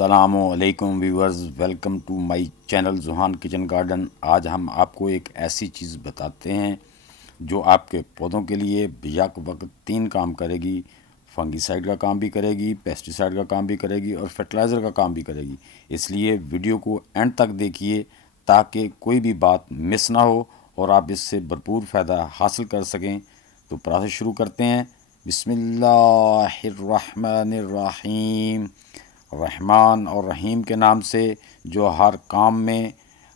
अस्सलामुअलैकुम viewers, welcome to my channel Juhan kitchen garden. आज हम आपको एक ऐसी चीज़ बताते हैं जो आपके पौधों के लिए बेशक वक्त तीन काम करेगी। फंगीसाइड का काम भी करेगी, पेस्टिसाइड का काम भी करेगी और फर्टिलाइज़र का काम भी करेगी। इसलिए वीडियो को एंड तक देखिए ताकि कोई भी बात मिस ना हो और आप इससे भरपूर फ़ायदा हासिल कर सकें। तो प्रोसेस शुरू करते हैं। बिस्मिल्लाहिर्रहमानिर्रहीम। रहमान और रहीम के नाम से जो हर काम में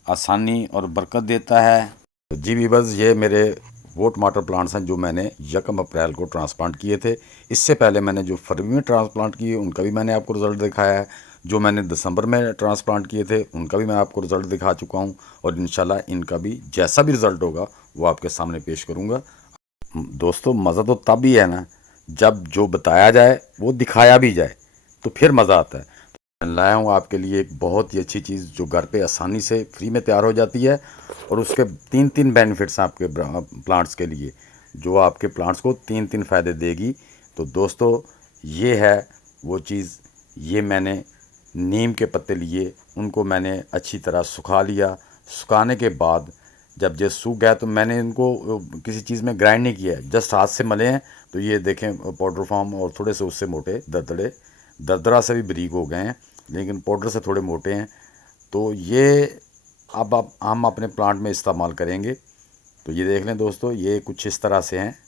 आसानी और बरकत देता है। जी वीवर्स, ये मेरे वो टमाटर प्लांट्स हैं जो मैंने 1 अप्रैल को ट्रांसप्लांट किए थे। इससे पहले मैंने जो फरवरी में ट्रांसप्लांट किए उनका भी मैंने आपको रिज़ल्ट दिखाया है। जो मैंने दिसंबर में ट्रांसप्लांट किए थे उनका भी मैं आपको रिज़ल्ट दिखा चुका हूँ और इंशाल्लाह इनका भी जैसा भी रिज़ल्ट होगा वो आपके सामने पेश करूँगा। दोस्तों, मज़ा तो तब ही है ना जब जो बताया जाए वो दिखाया भी जाए, तो फिर मज़ा आता है। मैं लाया हूँ आपके लिए एक बहुत ही अच्छी चीज़ जो घर पे आसानी से फ्री में तैयार हो जाती है और उसके तीन तीन बेनिफिट्स हैं आपके प्लांट्स के लिए, जो आपके प्लांट्स को तीन तीन फ़ायदे देगी। तो दोस्तों, ये है वो चीज़। ये मैंने नीम के पत्ते लिए, उनको मैंने अच्छी तरह सुखा लिया। सुखाने के बाद जब ये सूख गया तो मैंने इनको किसी चीज़ में ग्राइंड नहीं किया है, जस्ट हाथ से मले हैं। तो ये देखें पाउडर फॉर्म और थोड़े से उससे मोटे दरदरे, दरदरा से भी बारीक हो गए हैं लेकिन पाउडर से थोड़े मोटे हैं। तो ये अब आप हम अपने प्लांट में इस्तेमाल करेंगे। तो ये देख लें दोस्तों, ये कुछ इस तरह से हैं।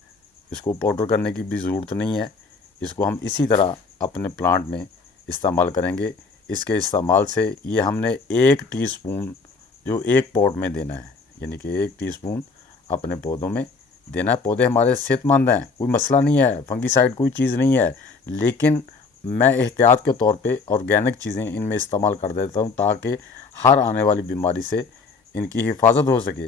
इसको पाउडर करने की भी ज़रूरत नहीं है, इसको हम इसी तरह अपने प्लांट में इस्तेमाल करेंगे। इसके इस्तेमाल से ये हमने 1 टीस्पून जो एक पॉट में देना है, यानी कि 1 टीस्पून अपने पौधों में देना है। पौधे हमारे सेहतमंद हैं, कोई मसला नहीं है, फंगीसाइड कोई चीज़ नहीं है, लेकिन मैं एहतियात के तौर पे ऑर्गेनिक चीज़ें इनमें इस्तेमाल कर देता हूँ ताकि हर आने वाली बीमारी से इनकी हिफाजत हो सके।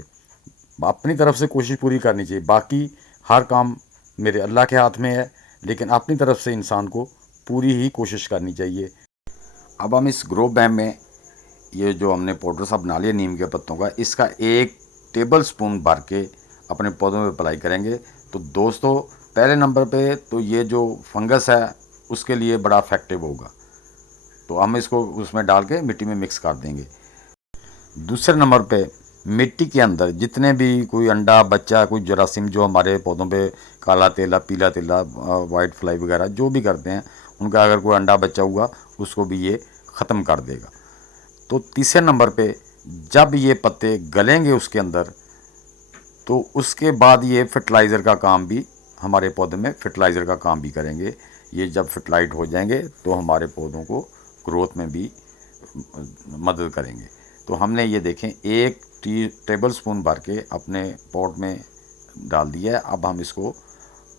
अपनी तरफ से कोशिश पूरी करनी चाहिए, बाकी हर काम मेरे अल्लाह के हाथ में है, लेकिन अपनी तरफ से इंसान को पूरी ही कोशिश करनी चाहिए। अब हम इस ग्रो बैग में ये जो हमने पाउडर सा बना लिया नीम के पत्तों का, इसका 1 टेबल स्पून भर के अपने पौधों में अप्लाई करेंगे। तो दोस्तों, पहले नंबर पे तो ये जो फंगस है उसके लिए बड़ा इफेक्टिव होगा, तो हम इसको उसमें डाल के मिट्टी में मिक्स कर देंगे। दूसरे नंबर पे मिट्टी के अंदर जितने भी कोई अंडा बच्चा, कोई जरासीम जो हमारे पौधों पे काला तेला, पीला तेला, वाइट फ्लाई वगैरह जो भी करते हैं, उनका अगर कोई अंडा बच्चा हुआ उसको भी ये ख़त्म कर देगा। तो तीसरे नंबर पे जब ये पत्ते गलेंगे उसके अंदर, तो उसके बाद ये फर्टिलाइज़र का काम भी, हमारे पौधे में फर्टिलाइज़र का काम भी करेंगे। ये जब फर्टिलाइज हो जाएंगे तो हमारे पौधों को ग्रोथ में भी मदद करेंगे। तो हमने ये देखें 1 टेबल स्पून भर के अपने पॉट में डाल दिया है। अब हम इसको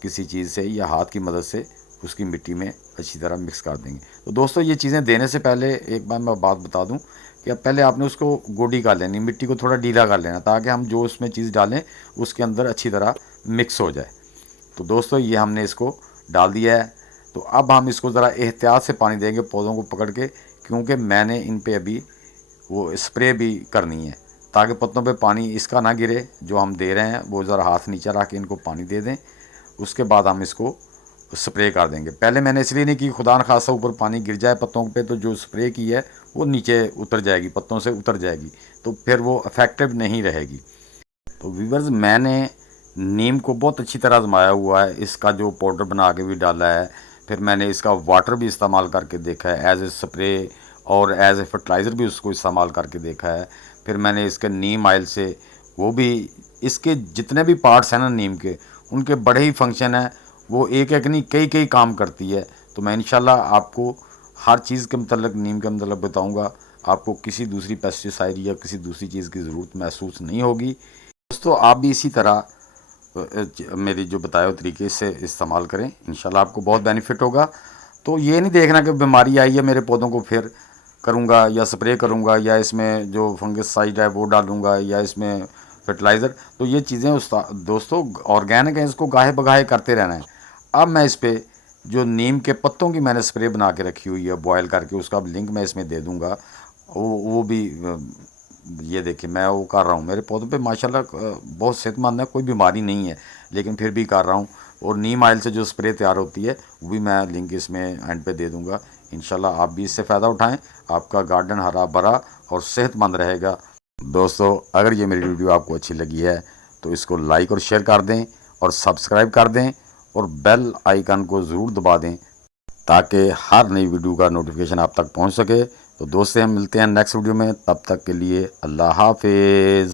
किसी चीज़ से या हाथ की मदद से उसकी मिट्टी में अच्छी तरह मिक्स कर देंगे। तो दोस्तों, ये चीज़ें देने से पहले एक बार मैं बात बता दूं कि अब पहले आपने उसको गोडी कर लेनी, मिट्टी को थोड़ा ढीला कर लेना ताकि हम जो उसमें चीज़ डालें उसके अंदर अच्छी तरह मिक्स हो जाए। तो दोस्तों, ये हमने इसको डाल दिया है। तो अब हम इसको ज़रा एहतियात से पानी देंगे पौधों को पकड़ के, क्योंकि मैंने इन पे अभी वो स्प्रे भी करनी है ताकि पत्तों पे पानी इसका ना गिरे। जो हम दे रहे हैं वो ज़रा हाथ नीचे रख के इनको पानी दे दें, उसके बाद हम इसको स्प्रे कर देंगे। पहले मैंने इसलिए नहीं कि खुदा न खासा ऊपर पानी गिर जाए पत्तों पे, तो जो स्प्रे की है वो नीचे उतर जाएगी, पत्तों से उतर जाएगी, तो फिर वो इफ़ेक्टिव नहीं रहेगी। तो व्यूअर्स, मैंने नीम को बहुत अच्छी तरह आजमाया हुआ है, इसका जो पाउडर बना के भी डाला है, फिर मैंने इसका वाटर भी इस्तेमाल करके देखा है एज ए स्प्रे और एज ए फर्टिलाइज़र भी उसको इस्तेमाल करके देखा है। फिर मैंने इसके नीम ऑयल से वो भी, इसके जितने भी पार्ट्स हैं ना नीम के, उनके बड़े ही फंक्शन हैं, वो एक एक नहीं कई कई काम करती है। तो मैं इंशाल्लाह आपको हर चीज़ के मतलब नीम के मतलब बताऊंगा, आपको किसी दूसरी पेस्टिसाइड या किसी दूसरी चीज़ की ज़रूरत महसूस नहीं होगी। दोस्तों, आप भी इसी तरह मेरी जो बताए हुए तरीके से इस्तेमाल करें, इंशाल्लाह आपको बहुत बेनिफिट होगा। तो ये नहीं देखना कि बीमारी आई है मेरे पौधों को फिर करूँगा या स्प्रे करूँगा या इसमें जो फंगिसाइड है वो डालूँगा या इसमें फर्टिलाइज़र। तो ये चीज़ें दोस्तों ऑर्गेनिक हैं, इसको गाहे बगाहे करते रहना है। अब मैं इस पर जो नीम के पत्तों की मैंने स्प्रे बना के रखी हुई है बॉयल करके, उसका लिंक मैं इसमें दे दूँगा। वो भी ये देखिए मैं वो कर रहा हूँ, मेरे पौधों पे माशाल्लाह बहुत सेहतमंद है, कोई बीमारी नहीं है, लेकिन फिर भी कर रहा हूँ। और नीम ऑयल से जो स्प्रे तैयार होती है वो भी मैं लिंक इसमें एंड पे दे दूँगा। इंशाल्लाह आप भी इससे फ़ायदा उठाएं, आपका गार्डन हरा भरा और सेहतमंद रहेगा। दोस्तों, अगर ये मेरी वीडियो आपको अच्छी लगी है तो इसको लाइक और शेयर कर दें और सब्सक्राइब कर दें और बेल आइकन को ज़रूर दबा दें ताकि हर नई वीडियो का नोटिफिकेशन आप तक पहुंच सके। तो दोस्तों, हम मिलते हैं नेक्स्ट वीडियो में, तब तक के लिए अल्लाह हाफिज़।